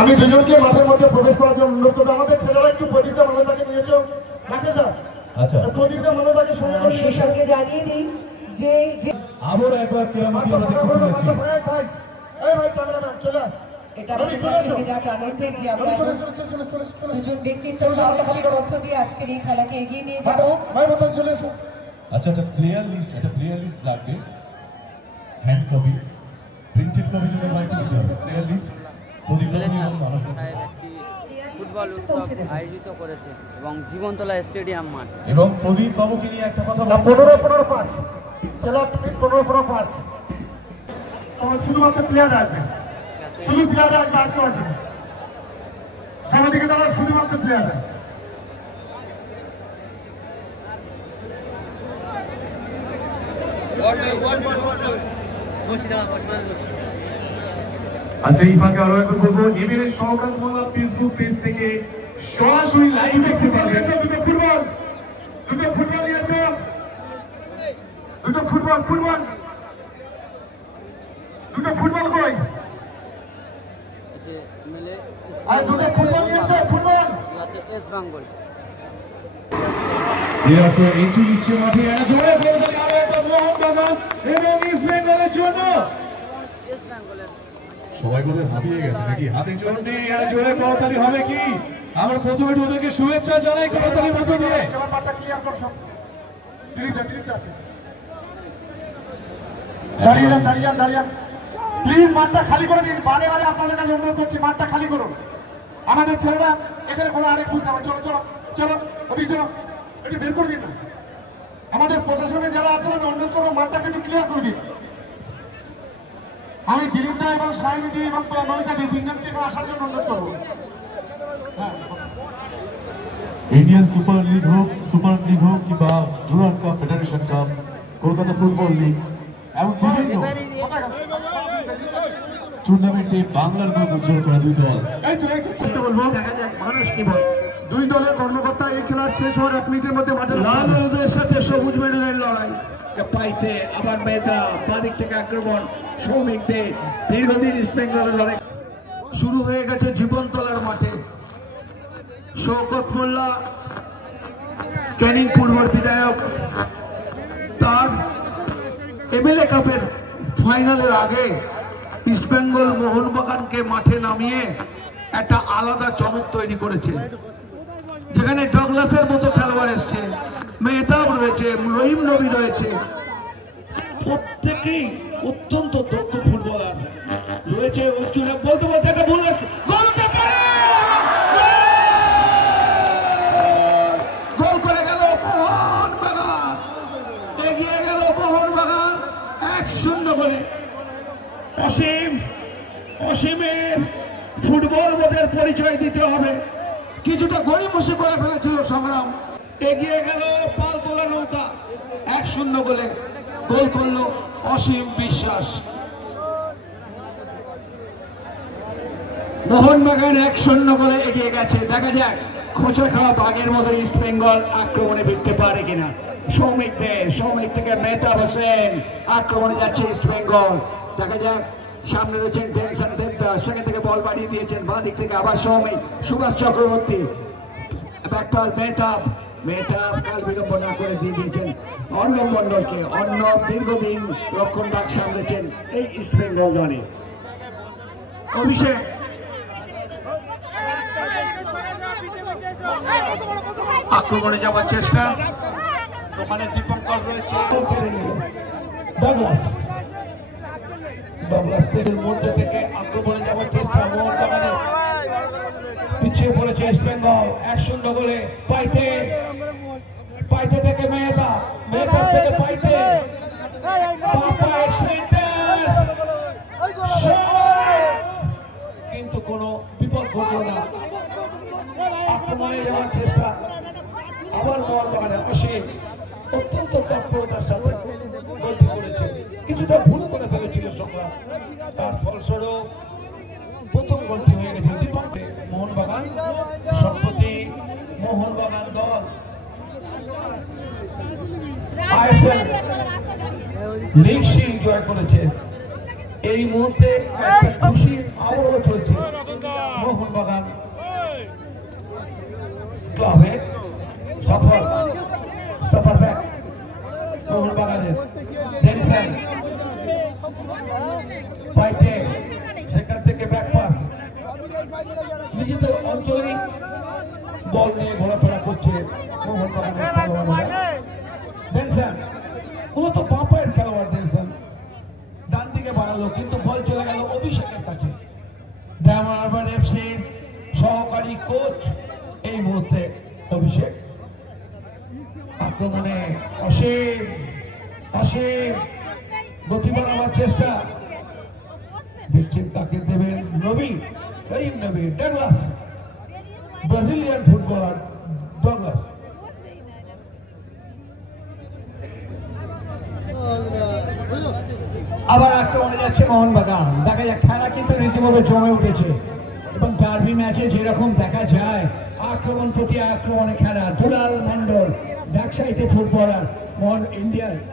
আমি দুজনকে মাঠের মধ্যে প্রবেশ করার জন্য অনুরোধ করবো। আমাদের ছেলেরা একটু প্রদীপটা মানবতাকে নিয়েছো রাখে যা। আচ্ছা, প্রদীপটা মানবতাকে সঙ্গে করে শিশুকে জানিয়ে দিই যে আবার একবার কেরামতি আমরা দেখতে চলেছি। এই ভাই ক্যামেরাম্যান চলে এটা বিরাট আনন্দের যে আমরা দুজন ব্যক্তিত্ব তথ্য দিয়ে আজকের এই খেলাকে এগিয়ে নিয়ে যাবো। ভাই মতন চলে এসো। আচ্ছা, একটা প্লেয়ার লিস্ট লাগবে, হ্যান্ড কপি, প্রিন্টেড কপি যদি হয় দিতে হবে। প্লেয়ার লিস্ট ফুটবল উৎসব আয়োজিত করেছে এবং জীবনতলা স্টেডিয়াম মাঠ। এবং প্রদীপ বাবুকে নিয়ে একটা কথা বলবো। 15-15-5 খেলা 15-15-5 শুধুমাত্র প্লেয়ার আসবে, শুধু প্লেয়ার আসবে, আর কেউ আসবে সামাজিক দ্বারা শুধুমাত্র প্লেয়ার। আচ্ছা, এই ফাঁকে আরো একবার বলবো, এবারে সহকার মোল্লা ফেসবুক পেজ থেকে সরাসরি লাইভ দেখতে পাবেন। দুটো ফুটবল নিয়েছে, দুটো ফুটবল কই? আর দুটো ফুটবল নিয়েছে, ফুটবল আছে এস বেঙ্গল। প্লেয়ার্সরা এন্ট্রি নিচ্ছে মাঠে। এরা জোরে বলতে যাবে তো মোহনবাগান এবং ইস্ট বেঙ্গলের জন্য। এস বেঙ্গলের সবাই বলে হাবিয়ে গেছে নাকি? হাতে জোর নেই, এরা জোরে করতালি হবে কি? আমরা প্রথমে ওদেরকে শুভেচ্ছা জানাই করতালির মধ্য দিয়ে। এবার মাঠটা ক্লিয়ার কর সব। দিলীপ আছে। দাঁড়িয়ে যান। প্লিজ মাঠটা খালি করে দিন। বারে আপনাদের কাছে অনুরোধ করছি, মাঠটা খালি করুন। আমাদের ছেলেরা এখানে কোনো আরেক বুঝতে হবে। চলো ওদিকে চলো, একটু বের করে দিন না। আমাদের প্রশাসনে যারা আছেন আমি অনুরোধ করবো মাঠটাকে একটু ক্লিয়ার করে দিন। আমি দিলীপ দা এবং সায়নিধি এবং নমিতা দি তিনজনকে এখানে আসার জন্য অনুরোধ করবো। ইন্ডিয়ান সুপার লিগ হোক কিংবা Durand cup, federation cup, Kolkata football league এবং বিভিন্ন টুর্নামেন্টে বাংলার মুখ উজ্জ্বল করা দুই দল। বলবো মানুষ কি বল, দুই দলের কর্মকর্তা এই খেলার শেষ হওয়ার 1 মিনিটের মধ্যে মাঠে লাল হলুদের সাথে সবুজ মেরুনের লড়াই। পাইতে আবার মেয়েটা বাদিক থেকে আক্রমণ, সৌমিক দে দীর্ঘদিন ইস্ট বেঙ্গলের লড়াই শুরু হয়ে গেছে জীবনতলার মাঠে। শওকত মোল্লা ক্যানিং পূর্বর বিধায়ক তার এমএলএ কাপের ফাইনালের আগে ইস্ট বেঙ্গল মোহনবাগানকে মাঠে নামিয়ে একটা আলাদা চমক তৈরি করেছে, যেখানে ডগলাসের মতো খেলোয়াড় এসছে, মেহতাব রয়েছে, রহিম নবী রয়েছে, প্রত্যেকেই অত্যন্ত দক্ষ ফুটবলার রয়েছে। বলতে একটা ভুল গোল করে গেল মোহনবাগান, এগিয়ে গেল মোহনবাগান 1-0 করে। অসীমের ফুটবল বোধের পরিচয় দিতে হবে। কিছুটা গড়িমসি করে ফেলেছিল সংগ্রাম, এগিয়ে গেল পালতোলা নৌকা 1-0 গোলে। গোল করল অসীম বিশ্বাস। মোহনবাগান 1-0 গোলে এগিয়ে গেছে। দেখা যাক খোঁচা খাওয়া বাঘের মতো ইস্ট বেঙ্গল আক্রমণে ফিরতে পারে কিনা। সৌমিক থেকে মেহতাব হোসেন আক্রমণে যাচ্ছে ইস্ট বেঙ্গল। দেখা যাক, সামনে রয়েছেন টেনশন দেবদাস, সেখান থেকে বল বাড়িয়ে দিয়েছেন বাঁ দিক থেকে আবার সৌমিক, সুভাষ চক্রবর্তী, ব্যাকপাস মেহতাব কাল বিলম্ব না করে দিয়ে দিয়েছেন অর্ণব মন্ডলকে। অর্ণব দীর্ঘদিন রক্ষণ ভাগ সামলেছেন এই ইস্ট বেঙ্গল দলে। অভিষেক আক্রমণে যাওয়ার চেষ্টা, ওখানে দীপঙ্কর রয়েছে, ডগলাস থেকে মধ্যে থেকে আক্রমণে যাওয়ার চেষ্টা। পিছিয়ে পড়েছে ইস্ট বেঙ্গল 1-0 গোলে। পাইতে থেকে মেহতাব থেকে পাইতে, কিন্তু কোনো বিপদ ঘটল না। আক্রমণে যাওয়ার চেষ্টা আবার মোহনবাগানে অসীম অত্যন্ত তৎপরতার সাথে গোলটি করেছে। কিছুটা ভুল করে ফেলেছিল সংগ্রাম, তার ফলস্বরূপ প্রথম গোলটি হয়ে গেছে মোহনবাগান। সম্প্রতি মোহনবাগান দল আইএসএল লিগ শিল্ড জয় করেছে। এই মুহূর্তে একটা খুশির আবহ চলছে। নিজেদের অঞ্চলে বল নিয়ে ঘোরাফেরা করছে মোহনবাগানের খেলোয়াড়রা। ডেনসন মূলত বাঁ পায়ের খেলোয়াড়, ডেনসন ডান দিকে বাড়ালো কিন্তু বল চলে গেল অভিষেকের কাছে। ডায়মন্ড হারবার এফসির সহকারী কোচ এই মুহূর্তে অভিষেক। আক্রমণে অসীম গতি বাড়াবার চেষ্টা, দেখছেন কাকে দেবেন, নবী রহিম নবী, ডাগলাস ব্রাজিলিয়ান ফুটবলার ডাগলাস। আবার আক্রমণে যাচ্ছে মোহনবাগান। দেখা যাক, খেলা কিন্তু রীতিমতো জমে উঠেছে এবং ডার্বি ম্যাচে যেরকম দেখা যায় আক্রমণ প্রতি আক্রমণে খেলা। দুলাল মন্ডল ব্যাক সাইডে ফুটবলার,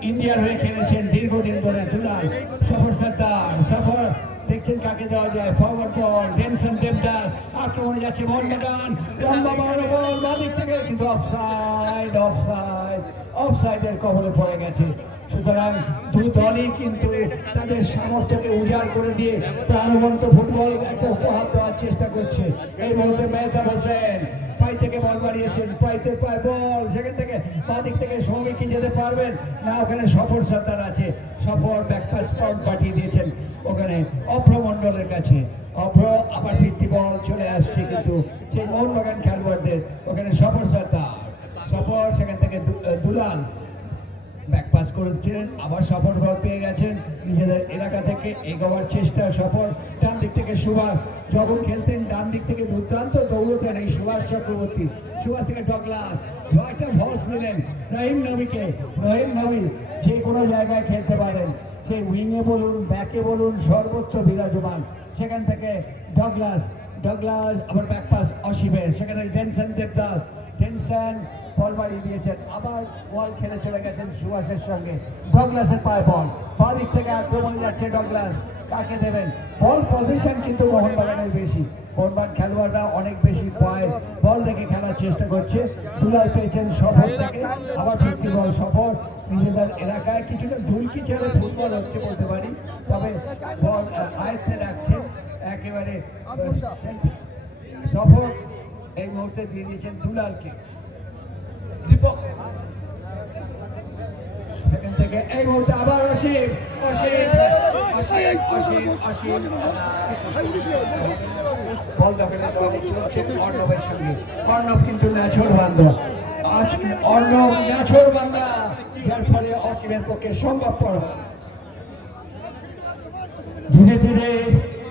ইন্ডিয়ার হয়ে খেলেছেন দীর্ঘদিন ধরে দুলাল। সফর সর্দার, সফর দেখছেন কাকে দেওয়া যায়, ফরওয়ার্ড বল, ডেনসন দেবদাস। আক্রমণে যাচ্ছে মোহনবাগান, লম্বা বড় বল বাদিক থেকে, কিন্তু অফসাইডের কবলে পড়ে গেছে। সুতরাং দুই দলই কিন্তু তাদের সামর্থ্যকে উজাড় করে দিয়ে প্রাণবন্ত ফুটবল একটা উপহার দেওয়ার চেষ্টা করছে। এই মুহূর্তে মেহতাব হোসেন পাই থেকে বল বাড়িয়েছেন, পাইতে পায় বল, সেখান থেকে বাদিক থেকে সৌমিক কি যেতে পারবেন না, ওখানে সফর সর্দার আছে, সফর ব্যাকপাস পাঠিয়ে দিয়েছেন ওখানে অভ্র মন্ডলের কাছে। অভ্র আবার ফিরতি বল চলে আসছে কিন্তু সেই মোহনবাগান খেলোয়াড়দের, ওখানে সফর সর্দার, সফর সেখান থেকে দুলাল ব্যাকপাস করেছিলেন, আবার সফর বল পেয়ে গেছেন নিজেদের এলাকা থেকে এগোবার চেষ্টা। সফর ডান দিক থেকে সুভাষ যখন খেলতেন ডান দিক থেকে দুর্দান্ত দৌড়তেন এই সুভাষ চক্রবর্তী। সুভাষ থেকে ডগলাস একটা ভলস নিলেন রহিম নবীকে। রহিম নবী যে কোনো জায়গায় খেলতে পারেন, সেই উইংয়ে বলুন ব্যাকে বলুন সর্বোচ্চ বিরাজমান। সেখান থেকে ডগলাস আবার ব্যাকপাস অসীমের, সেখানে ডেনসন দেবদাস, ডেনসন বল বাড়িয়ে দিয়েছেন, আবার বল খেলে চলে গেছেন সুভাষের সঙ্গে। ডগলাসের পায়ে বল, বাদিক থেকে আক্রমণে যাচ্ছে ডগলাস, কাকে দেবেন? বল পজিশন কিন্তু মোহনবাগানের বেশি, মোহনবাগান খেলোয়াড়রা অনেক বেশি পায় বল রেখে খেলার চেষ্টা করছে। দুলাল পেয়েছেন সফর থেকে, আবার ফিরতি বল সফর নিজেদের এলাকায়। কিছুটা ঢুলকি ছেড়ে ফুটবল হচ্ছে বলতে পারি, তবে বল আয়ত্তে রাখছেন একেবারে। সফর এই মুহূর্তে দিয়ে দিয়েছেন দুলালকে। দীপক সেখান থেকে এই মুহূর্তে আবার অসীম বল দখলে অর্ণবের সঙ্গে। অর্ণব কিন্তু ন্যাচুর বান্ধব, অর্ণব ন্যাচুর বান্ধা, যার ফলে অসীমের পক্ষে সম্ভবপর। ধীরে ধীরে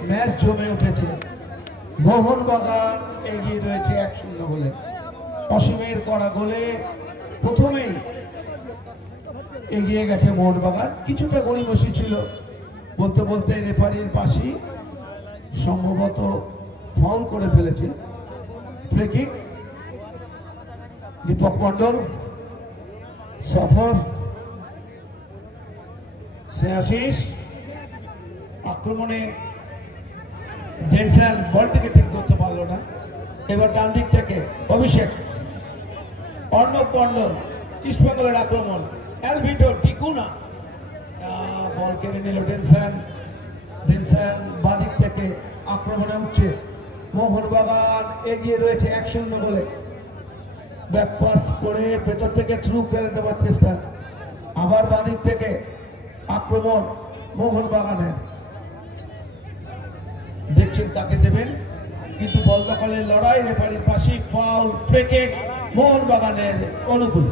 ম্যাচ জমে উঠেছে, মোহনবাগান এগিয়ে রয়েছে 1-0 গোলে। অসীমের করা গোলে প্রথমেই এগিয়ে গেছে মোহনবাগান। কিছুটা গড়িমসি ছিল, বলতে বলতে রেফারির পাশে সম্ভবত ফাউল করে ফেলেছে। ফ্রি কিক, দীপক মন্ডল, সফর, শ্রেয়াশিস। আক্রমণে ডেনসন বলটিকে ঠিক করতে পারলো না। এবার ডান দিক থেকে অভিষেক, অর্ণব মন্ডল, ইস্টবেঙ্গলের আক্রমণ, অ্যালভিটো ডিকুনা বল কেড়ে নিল ডেনসন। বাদিক থেকে আক্রমণে উঠছে মোহনবাগান, এগিয়ে রয়েছে 1-0 গোলে। ব্যাকপাস করে ভেতর থেকে থ্রু করে দেওয়ার চেষ্টা, আবার বাদিক থেকে আক্রমণ মোহনবাগানের, দেখছেন তাকে দেবেন কিন্তু বল দখলের লড়াই, রেফারির পাশে ফাউল, ফ্রি কিক মোহনবাগানের অনুকূল।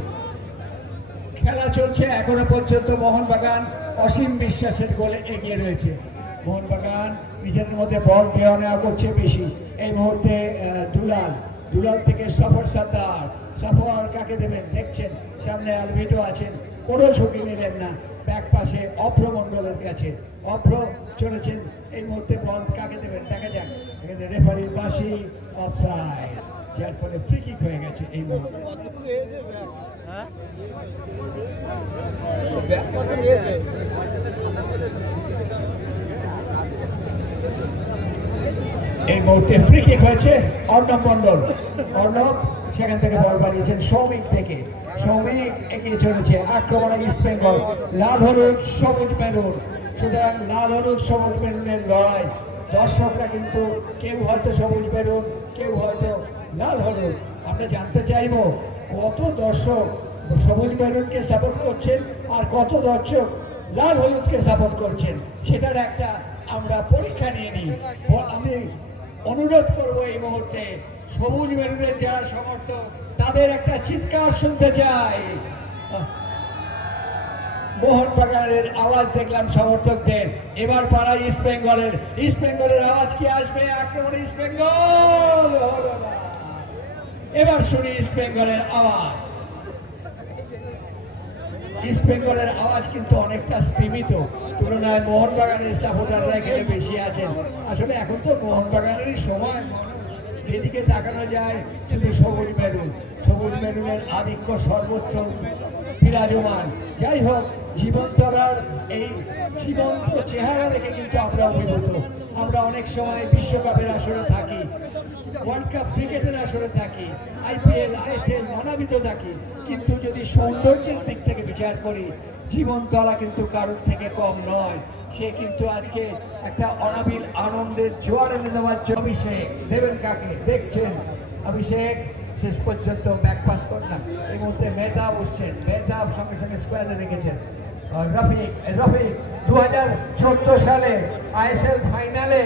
খেলা চলছে এখনো পর্যন্ত, মোহনবাগান অসীম বিশ্বাসের গোলে এগিয়ে রয়েছে। মোহনবাগান নিজেদের মধ্যে বল দেওয়া নেওয়া করছে বেশি। এই মুহূর্তে দুলাল থেকে সফর সর্দার, সফর কাকে দেবেন দেখছেন, সামনে আলভিটো আছেন, কোনো ঝুঁকি নিলেন না, ব্যাক পাশে অভ্র মন্ডলের কাছে, অভ্র চলেছেন। এই মুহূর্তে বল কাকে দেবেন দেখা যাক, এখানে রেফারির পাশে অফসাইড, যার ফলে ফ্রি কিক হয়ে গেছে এই মুহূর্তে। এই মুহূর্তে ফ্রি কিক হয়েছে অর্ণব মন্ডল, অর্ণব সেখান থেকে বল বাড়িয়েছেন সৌমিক থেকে, সৌমিক এগিয়ে চলেছে আক্রমণে ইস্টবেঙ্গল, লাল হলুদ সবুজ মেরুন। সুতরাং লাল হলুদ সবুজ মেরুনের লড়াই দর্শকরা কিন্তু কেউ হয়তো সবুজ বেরুন, কেউ হয়তো লাল হলুদ। আমরা জানতে চাইবো কত দর্শক সবুজ বেলুনকে সাপোর্ট করছেন আর কত দর্শক লাল হলুদকে সাপোর্ট করছেন, সেটার একটা আমরা পরীক্ষা নিয়ে নিই। আমি অনুরোধ করবো এই মুহূর্তে সবুজ বেলুনের যারা সমর্থক তাদের একটা চিৎকার শুনতে চাই। মোহনবাগানের আওয়াজ দেখলাম সমর্থকদের, এবার পাড়া ইস্ট বেঙ্গলের আওয়াজ কি আসবে? আক্রমণে ইস্ট বেঙ্গল হলো না। এবার শুনি ইস্ট বেঙ্গলের আওয়াজ। ইস্ট বেঙ্গলের আওয়াজ কিন্তু অনেকটা স্তীমিত তুলনায় মোহনবাগানের সাপোর্টাররা এখানে বেশি আছেন। আসলে এখন তো মোহনবাগানেরই সময়, যেদিকে তাকানো যায় শুধু সবুজ বেলুনের আধিক্য সর্বত্র বিরাজমান। যাই হোক, জীবনতলার এই জীবন্ত চেহারা দেখে কিন্তু আমরা অভিভূত। আমরা অনেক সময় বিশ্বকাপের আসরে থাকি, ওয়ার্ল্ড কাপ ক্রিকেটের আসরে থাকি, IPL ISL নানাবিধ থাকি, কিন্তু যদি সৌন্দর্যের দিক থেকে বিচার করি জীবনতলা কিন্তু কারোর থেকে কম নয়। সে কিন্তু আজকে একটা অনাবিল আনন্দের জোয়ার এনে দেওয়ার জন্য অভিষেক দেবেন কাকে দেখছেন। অভিষেক শেষ পর্যন্ত ব্যাকপাস করলাম। এই মুহূর্তে মেহতাব বসছেন, মেহতাব সঙ্গে সঙ্গে স্কোয়ারে রেখেছেন। রফিক 2014 সালে ISL ফাইনালে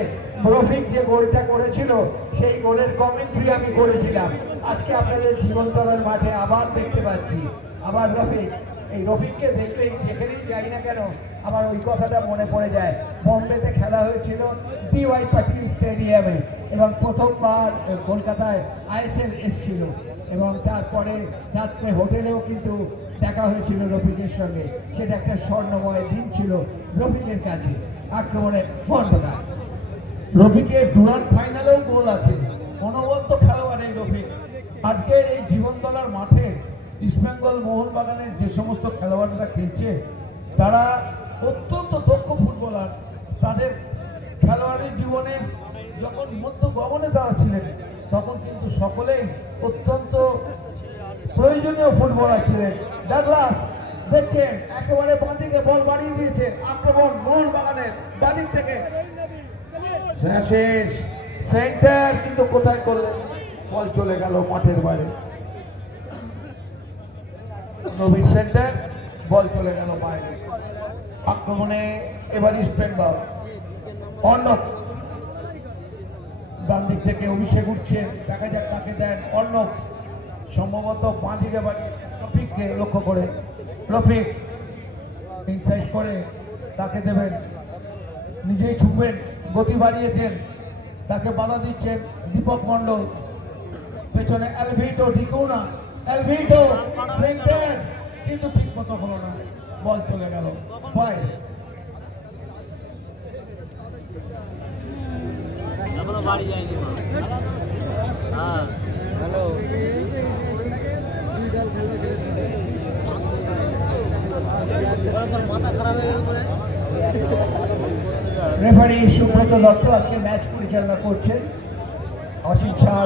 রফিক যে গোলটা করেছিল সেই গোলের কমেন্ট্রি আমি করেছিলাম। আজকে আপনাদের জীবনতলার মাঠে আবার দেখতে পাচ্ছি। আবার এই রফিককে দেখলেই যেখানেই যাই না কেন আমার ওই কথাটা মনে পড়ে যায়। বোম্বেতে খেলা হয়েছিল DY পাটিল স্টেডিয়ামে এবং প্রথমবার কলকাতায় ISL এসেছিল এবং তারপরে রাত্রে হোটেলেও কিন্তু দেখা হয়েছিল রফিকের সঙ্গে। সেটা একটা স্বর্ণময় দিন ছিল রফিকের কাছে। আক্রমণে মোহনবাগান, রফিকের ডুরান্ড ফাইনালেও গোল আছে। অনবদ্য খেলোয়াড় এই রফিক। আজকের এই জীবনতলার মাঠে ইস্টবেঙ্গল মোহনবাগানের যে সমস্ত খেলোয়াড়রা খেলছে তারা অত্যন্ত দক্ষ ফুটবলার। তাদের খেলোয়াড়ি জীবনে যখন মধ্য গগনে তারা ছিলেন তখন কিন্তু সকলেই অত্যন্ত প্রয়োজনীয় ফুটবলার ছিলেন। ডাগলাস দেখছেন একেবারে বাঁ দিকে বল বাড়িয়ে দিয়েছে। আক্রমণ মোহনবাগানের বাদিক থেকে, শেষ সেন্টার কিন্তু কোথায় করলেন, বল চলে গেল মাঠের বাইরে। নবীর সেন্টার, বল চলে গেল বাইরে। আক্রমণে এবার ইস্ট বেঙ্গল। অর্ণব ডান দিক থেকে অভিষেক উঠছে, দেখা যাক কাকে দেন। অর্ণব সম্ভবত বাঁ দিকে বাড়িয়েছেন রফিককে লক্ষ্য করে। রফিক ইনসাইড করে তাকে দেবেন, নিজেই ছুটবেন, গতি বাড়িয়েছেন, তাকে বাধা দিচ্ছেন দীপক মন্ডল। পেছনে অ্যালভিটো ডিকোনা, অ্যালভিটো সেন্টার কিন্তু ঠিক মতো হলো না, বল চলে গেল বাইরে। বাড়ি যায়নি। হ্যাঁ হ্যালো, মাথা খারাপ হয়ে গেল। রেফারি সুব্রত দত্ত আজকে ম্যাচ পরিচালনা করছেন। অসীম শাহ